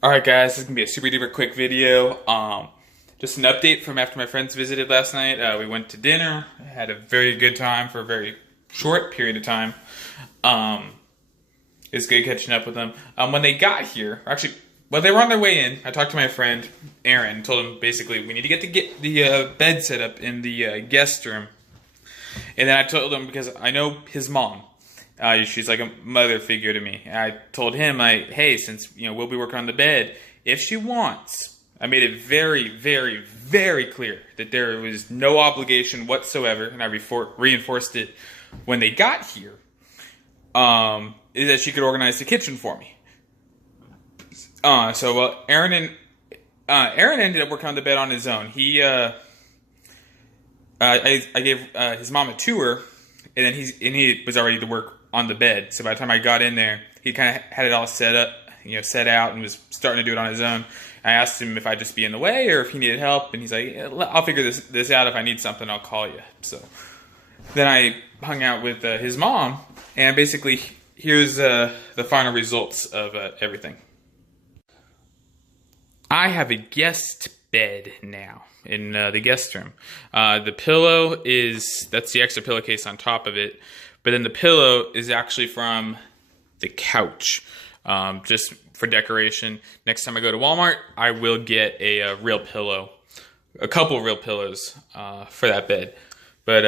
Alright guys, this is gonna be a super duper quick video. Just an update from after my friends visited last night. We went to dinner, had a very good time for a very short period of time. It was good catching up with them. When they got here, actually, well, they were on their way in. I talked to my friend Aaron and told him basically we need to get the bed set up in the guest room. And then I told him because I know his mom. She's like a mother figure to me. And I told him, hey, since we'll be working on the bed, if she wants, I made it very, very, very clear that there was no obligation whatsoever, and I reinforced it when they got here. Is that she could organize the kitchen for me. Aaron ended up working on the bed on his own. I gave his mom a tour, and then he was already to work on the bed. So by the time I got in there, he kind of had it all set up, set out, and was starting to do it on his own. I asked him if I'd just be in the way or if he needed help, and he's like, "I'll figure this out. If I need something, I'll call you." So then I hung out with his mom, and basically here's the final results of everything. I have a guest bed now in the guest room. The pillow that's the extra pillowcase on top of it. But then the pillow is actually from the couch, just for decoration. Next time I go to Walmart, I will get a real pillow, a couple real pillows for that bed. But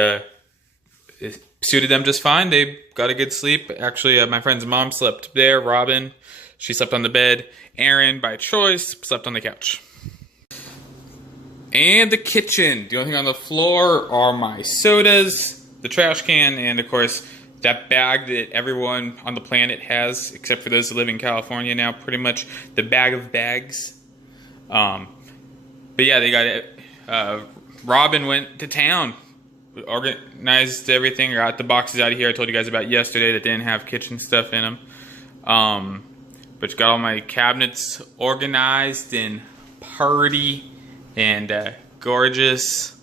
it suited them just fine. They got a good sleep. Actually, my friend's mom slept there. Robin, she slept on the bed. Aaron, by choice, slept on the couch. And the kitchen. The only thing on the floor are my sodas, the trash can, and of course that bag that everyone on the planet has, except for those who live in California now, pretty much the bag of bags. But yeah, they got it. Robin went to town, organized everything, got the boxes out of here I told you guys about yesterday that didn't have kitchen stuff in them. But got all my cabinets organized and pretty and gorgeous.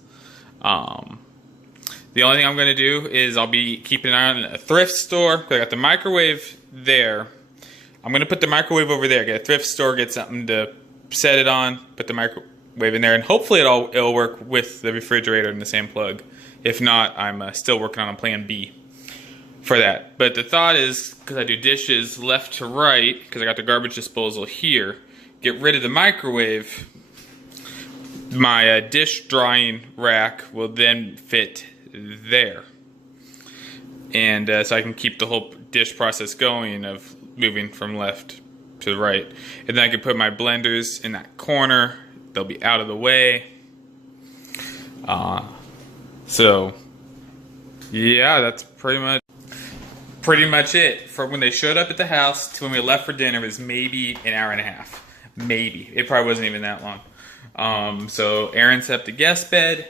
The only thing I'm going to do is I'll be keeping an eye on a thrift store. I got the microwave there. I'm going to put the microwave over there. Get a thrift store, get something to set it on, put the microwave in there, and hopefully it'll work with the refrigerator in the same plug. If not, I'm still working on a plan B for that. But the thought is, because I do dishes left to right, because I got the garbage disposal here, get rid of the microwave. My dish drying rack will then fit there, and so I can keep the whole dish process going of moving from left to the right, and then I can put my blenders in that corner. They'll be out of the way. So yeah, that's pretty much it. From when they showed up at the house to when we left for dinner was maybe an hour and a half. Maybe. It probably wasn't even that long. So Aaron set up the guest bed.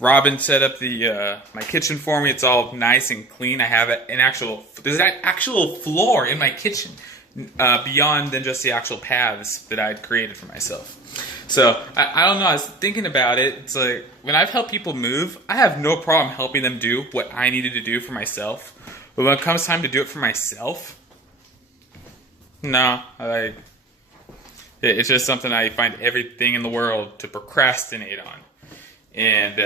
Robin set up the my kitchen for me. It's all nice and clean. I have there's an actual floor in my kitchen beyond than just the actual paths that I'd created for myself. So I don't know. I was thinking about it. It's like when I've helped people move, I have no problem helping them do what I needed to do for myself. But when it comes time to do it for myself, no, it's just something I find everything in the world to procrastinate on. And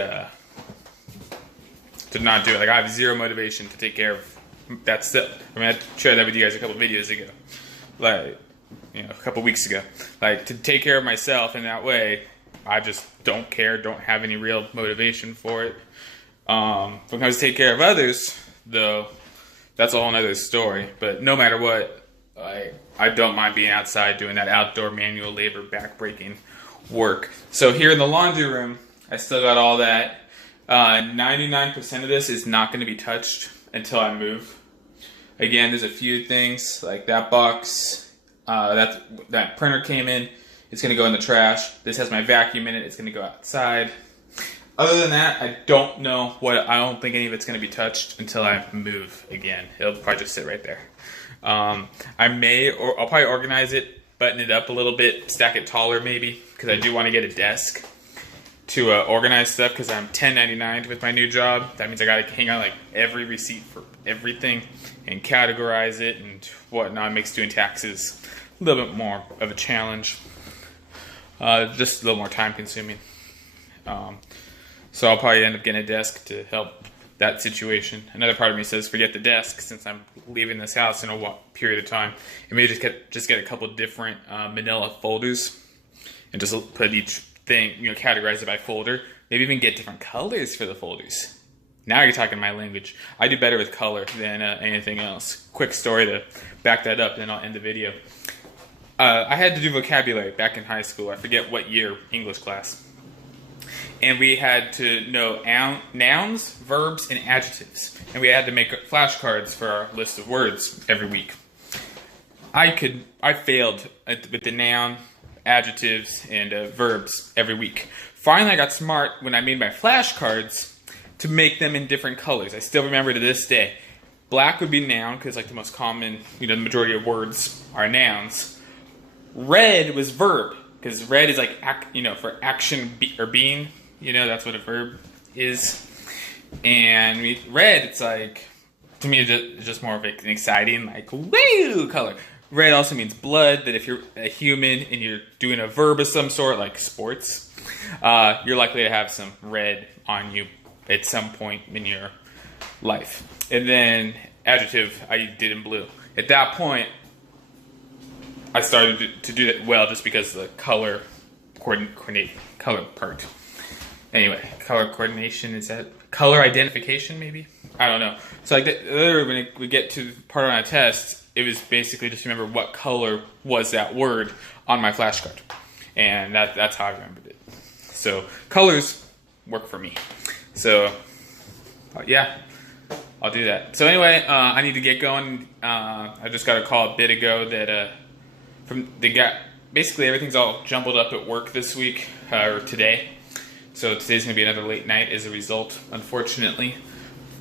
to not do it. Like, I have zero motivation to take care of that stuff. I mean, I shared that with you guys a couple videos ago. Like, a couple weeks ago. Like, to take care of myself in that way, I just don't care, don't have any real motivation for it. When it comes to take care of others, though, that's a whole nother story. But no matter what, I don't mind being outside doing that outdoor manual labor backbreaking work. So here in the laundry room, I still got all that. 99% of this is not going to be touched until I move. Again, there's a few things like that box, that printer came in. It's going to go in the trash. This has my vacuum in it. It's going to go outside. Other than that, I don't know I don't think any of it's going to be touched until I move again. It'll probably just sit right there. I'll probably organize it, button it up a little bit, stack it taller maybe, because I do want to get a desk to organize stuff, because I'm 1099 with my new job. That means I gotta hang on like every receipt for everything and categorize it and whatnot. It makes doing taxes a little bit more of a challenge. Just a little more time consuming. So I'll probably end up getting a desk to help that situation. Another part of me says forget the desk since I'm leaving this house in a period of time. And maybe just get a couple different manila folders and just put each thing, categorize it by folder. Maybe even get different colors for the folders. Now you're talking my language. I do better with color than anything else. Quick story to back that up, then I'll end the video. I had to do vocabulary back in high school. I forget what year, English class. And we had to know nouns, verbs, and adjectives. And we had to make flashcards for our list of words every week. I failed with the noun, adjectives, and verbs every week. Finally, I got smart when I made my flashcards to make them in different colors. I still remember to this day. Black would be noun, because like the most common, the majority of words are nouns. Red was verb, because red is like, for action or being. That's what a verb is. And red, it's like, to me, it's just more of an exciting, like, woo color. Red also means blood, that if you're a human and you're doing a verb of some sort, like sports, you're likely to have some red on you at some point in your life. And then adjective, I did in blue. At that point, I started to do that well just because of the color part. Anyway, color coordination, is that color identification maybe? I don't know. So like when we get to the part on a test, it was basically just remember what color was that word on my flashcard. And that's how I remembered it. So colors work for me. So yeah, I'll do that. So anyway, I need to get going. I just got a call a bit ago that basically everything's all jumbled up at work this week, or today. So today's going to be another late night as a result, unfortunately.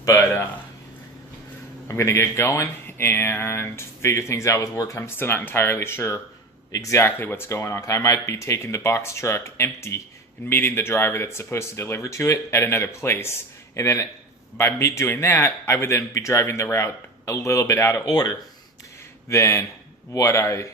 But I'm going to get going and figure things out with work. I'm still not entirely sure exactly what's going on. I might be taking the box truck empty and meeting the driver that's supposed to deliver to it at another place. And then by me doing that, I would then be driving the route a little bit out of order than what I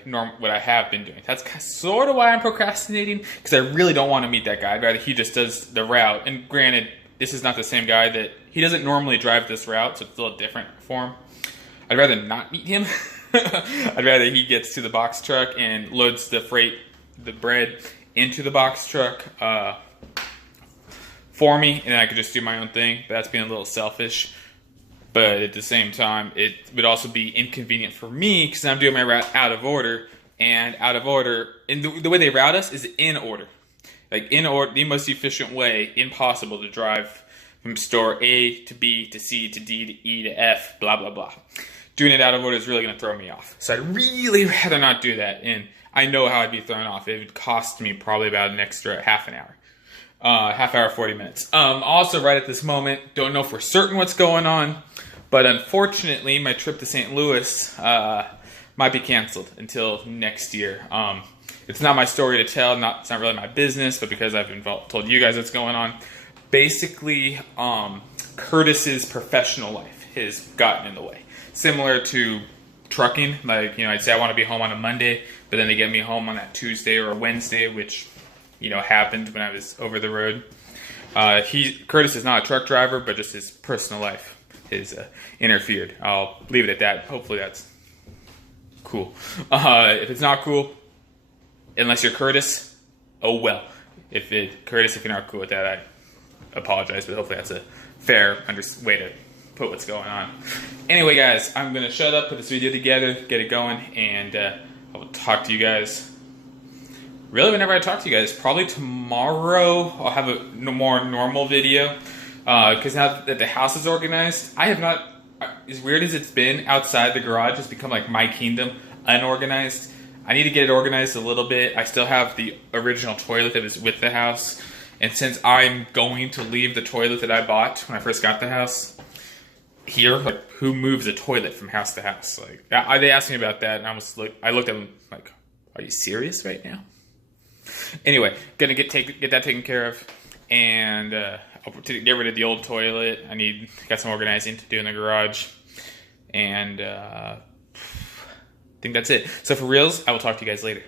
have been doing. That's sort of why I'm procrastinating, because I really don't want to meet that guy. I'd rather he just does the route. And granted, this is not the same guy that he doesn't normally drive this route, so it's a little different for him. I'd rather not meet him. I'd rather he gets to the box truck and loads the bread into the box truck for me, and then I could just do my own thing. But that's being a little selfish. But at the same time, it would also be inconvenient for me because I'm doing my route out of order. And out of order, and the way they route us is in order. Like in order, the most efficient way impossible to drive from store A to B to C to D to E to F, blah, blah, blah. Doing it out of order is really going to throw me off. So I'd really rather not do that. And I know how I'd be thrown off. It would cost me probably about an extra half an hour. Half hour, 40 minutes. Also, right at this moment, don't know for certain what's going on. But unfortunately, my trip to St. Louis might be canceled until next year. It's not my story to tell. It's not really my business, but because I've told you guys what's going on. Basically, Curtis's professional life has gotten in the way. Similar to trucking. Like, I'd say I want to be home on a Monday, but then they get me home on that Tuesday or a Wednesday, which, happened when I was over the road. Curtis is not a truck driver, but just his personal life is interfered. I'll leave it at that. Hopefully that's cool. If it's not cool, unless you're Curtis, oh well. Curtis, if you're not cool with that, I apologize, but hopefully that's a fair way to put what's going on. Anyway, guys, I'm going to shut up, put this video together, get it going, and I will talk to you guys really whenever I talk to you guys. Probably tomorrow I'll have a more normal video. Because now that the house is organized, I have not, as weird as it's been, outside the garage has become like my kingdom, unorganized. I need to get it organized a little bit. I still have the original toilet that was with the house. And since I'm going to leave the toilet that I bought when I first got the house here, like, who moves a toilet from house to house? Like, they asked me about that, and I looked at them like, are you serious right now? Anyway, gonna get that taken care of, and to get rid of the old toilet. Got some organizing to do in the garage, and think that's it. So for reals, I will talk to you guys later.